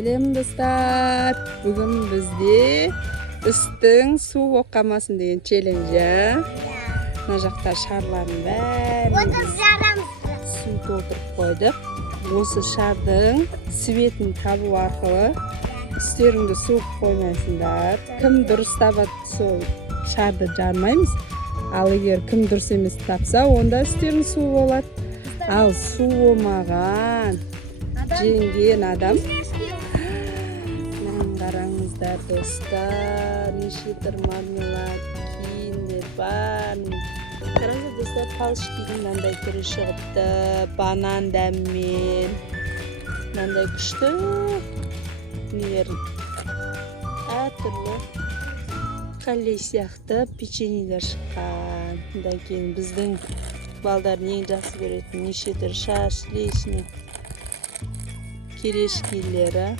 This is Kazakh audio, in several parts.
Сәлем достар. Бүгін бізде үстің су болып қалмасын деген челленджі. Мына жақта шарлардың бәрін су толтырып қойдық. Осы шардың светін табу арқылы үстеріңді суып қоймайсыңдар. Кім дұрыс табады, сол шарды жармаймыз. Ал егер кім дұрыс емес тапса, онда үстерің су болады. Ал су болмаған жеңген адам. Қараңыздар достар, неше түр мармелад, киндер бар. Қараңыздар достар, палочканың мынандай түрі шығыпты, банан дәммен. Мынандай күшті нелер, әртүрлі қалей сияқты печеньелер шыққан. Одан кейін біздің балдар ең жақсы көретін неше түр шаш, лешник, керешкелері.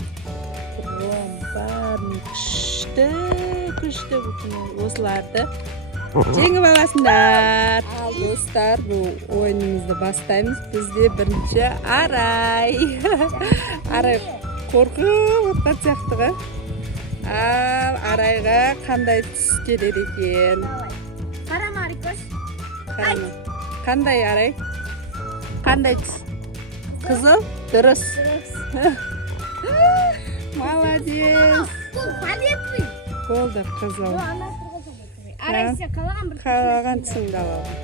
Барын күшті осыларды жеңіп аласыңдар. Ал достар, бұл ойынымызды бастаймыз. Бізде бірінші Арай. Арай қорқып отқан сияқтығы. Ал Арайға қандай түс келер екен? Қарама, Арикош. Қандай Арай? Қандай түс? Қызыл? Дұрыс. Молодец. Болды, қызыл. Қалаған түсіңді аламын.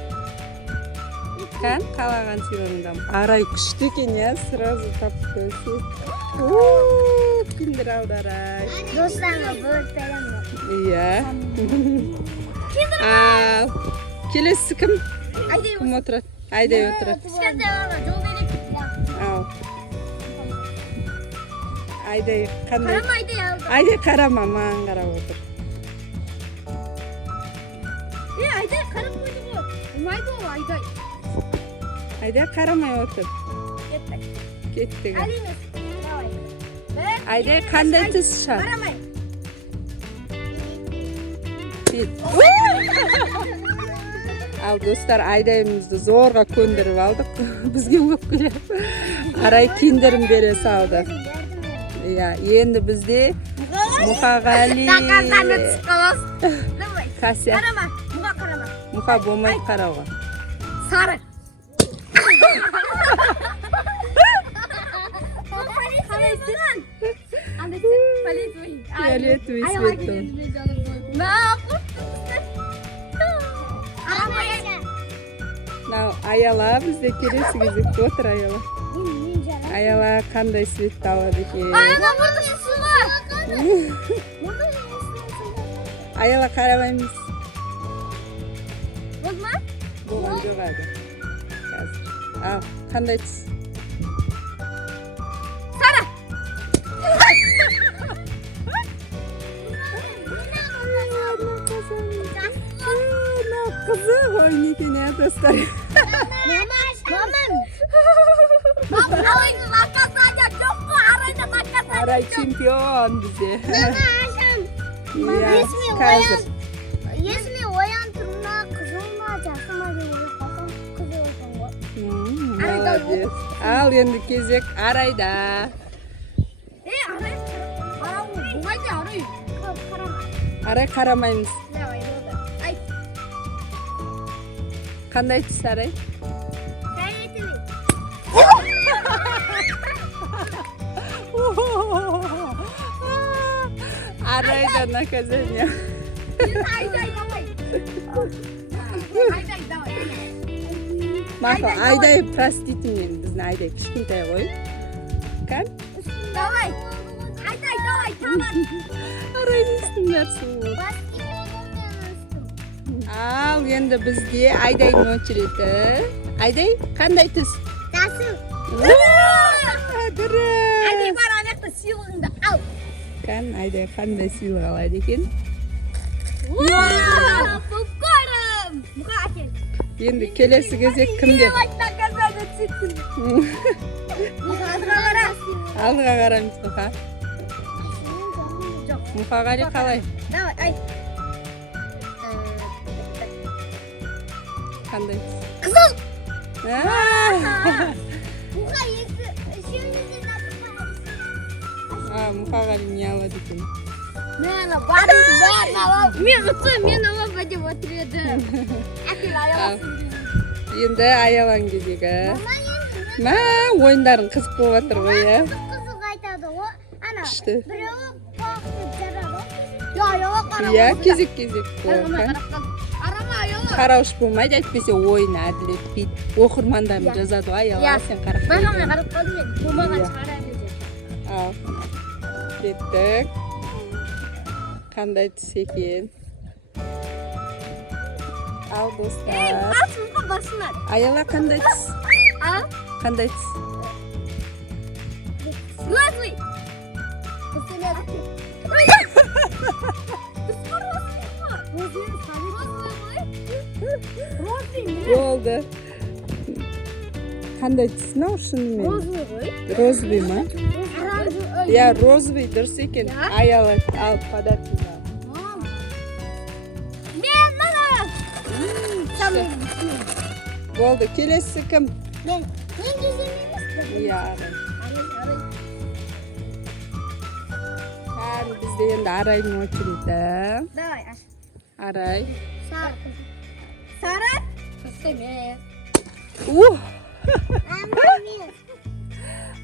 Қалаған сыйлығыңды. Арай күшті екен, я сразу тапты. Киндер алды Арай. Достарыңа бөліп беремін. Иә. Ал келесі кім? Кім отырады? Айдай отырады. Кішкентай балаға жол берейік. Ал. Айдай қандай? Қарама, Айдай алды. Айдай қарама, маған қарап отыр. Айдай қарап қойды ғой. Ұнайды ол Айдай. Айдай қарамай отыр. Кеттік. Айдай қандай түс шар? Қарамай. Ал достар, Айдайымызды зорға көндіріп алдық. Бізге көп күле. Арай киндерін бере салды. Енді бізде Мұқағали. Кася. Қарама, мұға қарама. Мұқа болмайды қарауға. Сары. Фиолетовый цвет. Аяла бізде келесі кезекте отыр Аяла. Аяла қандай светті алады екен? Аяла қарабаймыз. Болды ма? Болған жоқ әлі. Ал, қандай түс? Сары. Қызық ойын екен, я достар. Арай чемпион бізде. Если оян тұрмына қызыл ма, жақсы ма деп ойлап қалсам, қызыл olsun ғой. Молодец. Ал енді кезек Арайда. Арай болмайды, Арай. Арай қарамаймыз. Қандай түс Арай? Арайда наказание. Мақұл, Айдай простите мені, біздің Айдай кішкентай ғой. Кән? Давай. Айдай, давай. Арай несіңдер суы. Ал енді бізде Айдайдың очереті. Айдай, қандай түс? Жасыл. Дұрыс. Айдай бар, анақта сыйлығыңды ал. Кән, Айдай қандай сыйлық алады екен? Попкорн! Мұға әкел. Енді келесі кезек кімде? Алдыға қараймыз Мұқа. Мұқағали қалай? Давай, ай. Қандай? Қызыл! Мұқа Мұға есі, үшеуінде мұқағали не алады екен? Мен бәрін алам. Мен алам деп отыр едім. Әкел аяласын. Енді аялан кезегі. Мә, ойындарын қызық болып жатыр ғой, иә? Қызық айтады ғой. Ана, Күшті. біреуі бақ деп жарады. Аяла қарап. Иә, кезек-кезек Арама болады. аяла. Қарауыш болмайды, әйтпесе ойын әділ өтпейді. Оқырмандарым жазады ғой, аяла, сен қарап қойдың. Байқамай қарап қалдым мен. Болмаған шығар әлі деп. Ал, кеттік. Қандай түс екен? Ал, достар. Алтынға басынар. Аяла қандай түс? Ал? Қандай түс? Розовый. Болды. Қандай түс мынау шынымен? Розовый ма? Иә, розовый дұрыс екен. Аяла, ал, подаркаңа. Болды, келесі кім? Мен кезем емес. Иә, Арай. Бізде енді Арайдың очереті. Давай, аш. Арай. Сары? Қысты емес.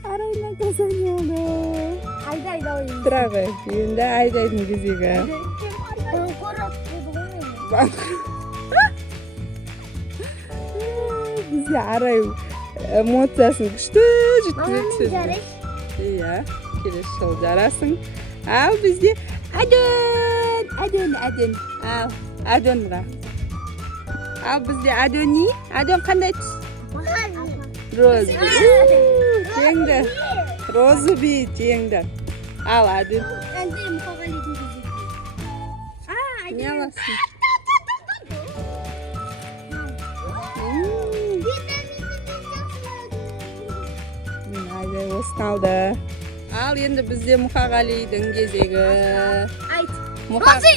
Арай наказание алды. Айдай ойын. Тұра ғой, енді Айдайдың кезегі. Бізде Арай эмоциясын күшті жеткізеді. Иә, келесі жыл жарасың. Ал бізде Адөн. Ал, Адөнға. Ал бізде Адöни. Адön қандай түс? Розы. Теңді. Розы би теңді. Ал, Адön. Әнді мұқағалидың кезі. Не аласың? Айдай осыны алды. Ал, енді бізде Мұқағалидың кезегі. Айт. Розы!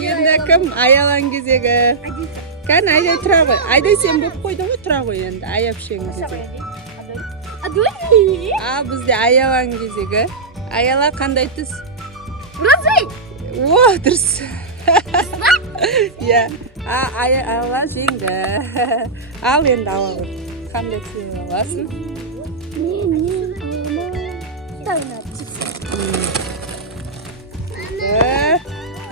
Енді кім? Аялан кезегі. Кән, Айдай тұра ғой. Айдай сен болып қойдың ғой, тұра ғой енді. Аяп шеңіз. Адöни. Ал, бізде Аялан кезегі. Аяла қандай түс? Розы. О, дұрыс. Иә. Аяла жеңді. Ал енді ала ғой. Қандай түс аласың?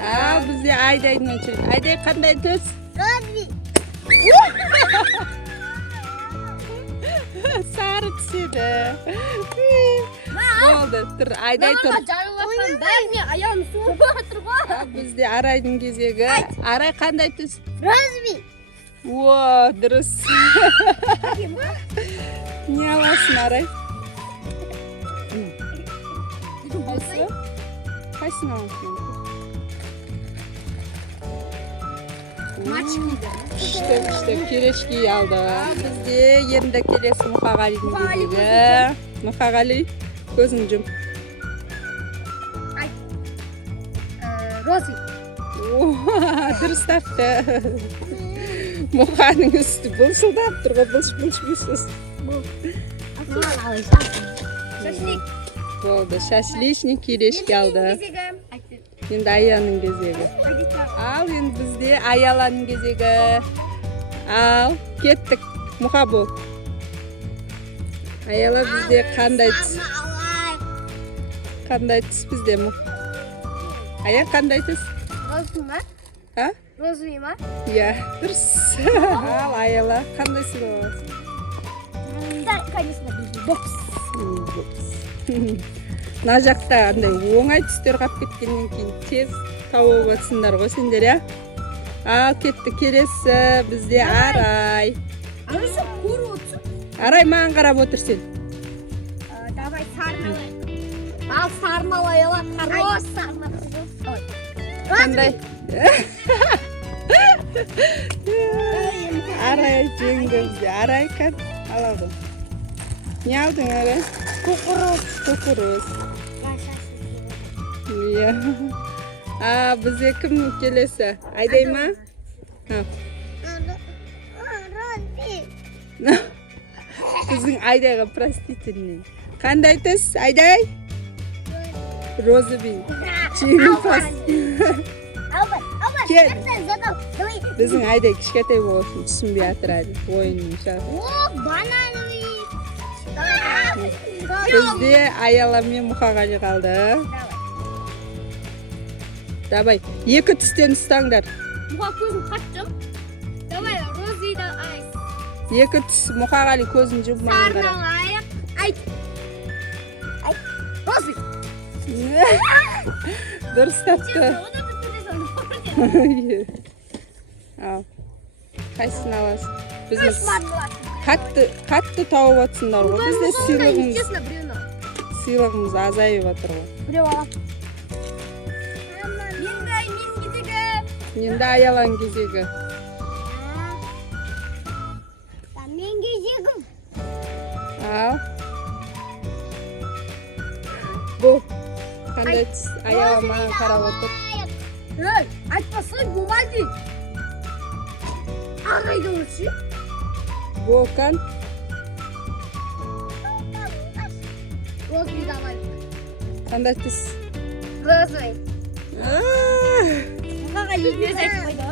Ал, бізде Айдайдың очереті. Айдай қандай түс? Розы. Сары түс еді. Болды, тұр. Айдай тұр. Бәріне аяғын суып отыр ғой. Ал, бізде Арайдың кезегі. Арай қандай түс? Розы. О, дұрыс. Не аласың, Арай? Қайсы? Қайсың аласың? Күшті, келешки алды. Бізде енді келесі Мұқағалидың кезегі. Мұқағали, көзін жұм. Розы. Дұрыс тапты. Мұқаның үсті бұлшылдап тұр ғой, бұлш. Шашлик. Болды, шашличник келешки алды. Енді Аяның кезегі. Ал, енді бізде Аяланың кезегі. Ал, кеттік. Мұқа бол. Аяла бізде қандай түс? Қандай түс бізде Мұқа? Ая қандай түс? Розы ма? А? Розы ма? Иә, дұрыс. Ал, Аяла қандай түс аласың? Да, конечно, бокс. Мына жақта андай оңай түстер қалып кеткеннен кейін тез тауып отырсыңдар ғой сендер, иә? Ал, кетті, келесі бізде Арай. Арай жоқ, көріп отырсың. Арай, маған қарап отыр сен. Давай сарналай. Ал сарналай ала, хорош сарналай. Қандай? Арай жеңді бізде. Арай кән алады. Не алдың, Арай? Кукуруз. Иә. Бізде кім келесі? Айдай ма? Біздің Айдайға простительный. Қандай түс, Айдай? Розовый. Жеңімпаз. Кел. Біздің Айдай кішкентай болсын, түсінбей жатыр әлі. Ойынның шығар. О, банановый. Бізде Аяла мен Мұқағали қалды. Давай, екі түстен ұстаңдар. Мұқа көзін қаттым. Давай, розыда айс. Екі түс, Мұқағали көзін жұп маған қара. Сарналы аяқ. Айт. Айт. Розы. Дұрыс тапты. Одан түтті Ал, қайсысын аласың? Біз қатты тауып атсыңдар ғой. Бізде сыйлығымыз азайып атыр ғой. Біреу алам. Мен кезегі. Енді Аяланың кезегі. Мен кезегім. Ал. Бұл. Қандай түс? Аяла маған қарап отыр. Ей, айтпасай болмайды. Ағайды ұршы. Волкан. Розы давай. Қандай түс? Розы. Мұқаға егіз айтып қойды.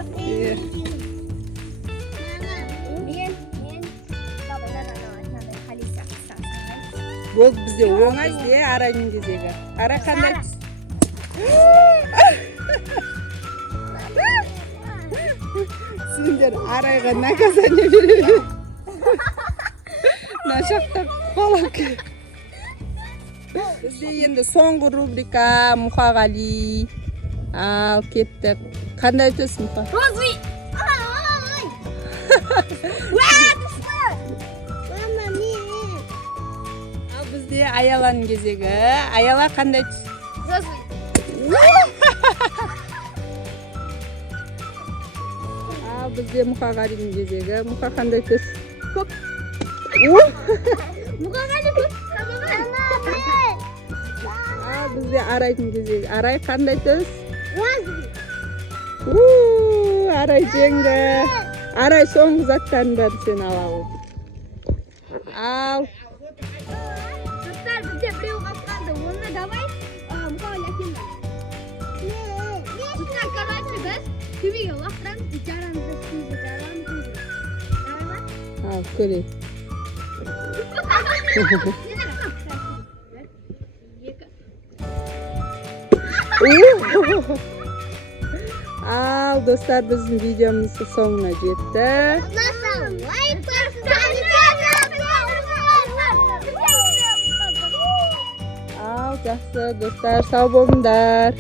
Болды бізде оңай де Арайдың кезегі. Арай қандай түс? Сендер Арайға наказание береді. Нашақтап қалақ. Бізде енді соңғы рубрика Мұқағали. Ал кеттік. Қандай түс Мұқа? Розы. Ал бізде Аяланың кезегі. Аяла қандай түс? Розы. Ал бізде Мұқағалидің кезегі. Мұқа қандай түс? Көк. Мұқағали көк. Ал бізде Арайдың кезегі. Арай қандай түс? Розы. Арай жеңді. Арай соңғы заттарын бәрін сен ала ал. Ал. Жұрттар бізде біреу қапқанды. Оны давай Мұқағали әкелді. Жұрттар, короче, біз төбеге лақтырамыз, жарамызды істейді, жарамызды. Давай ма? Ал, көрейік. Ал, достар, біздің видеомыз соңына жетті. Ал, жақсы, достар, сау болыңдар.